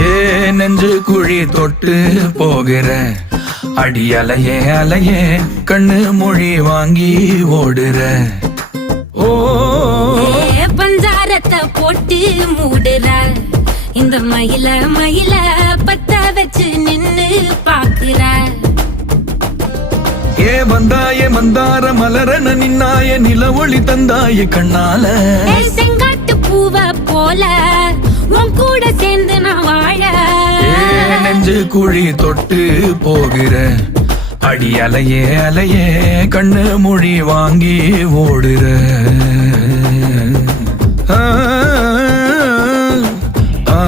ஏ நெஞ்சு குழி தொட்டு போகிற அடி அலையே அலையே கண்ணு மொழி வாங்கி ஓடுற. ஓ பஞ்சாரத்தை போட்டு மூடுற இந்த மயில மயில பத்த வச்சு நின்னு பாக்குற. ஏ வந்தாய மந்தார மலரன நின்னாய நில ஒளி தந்தாய கண்ணால. செங்காட்டு பூவ போல உன் கூட சேர்ந்து நான் வாழ. நெஞ்சு குழி தொட்டு போகிற அடி அலையே அலையே கண்ணு மொழி வாங்கி ஓடுற. ஆ ஆ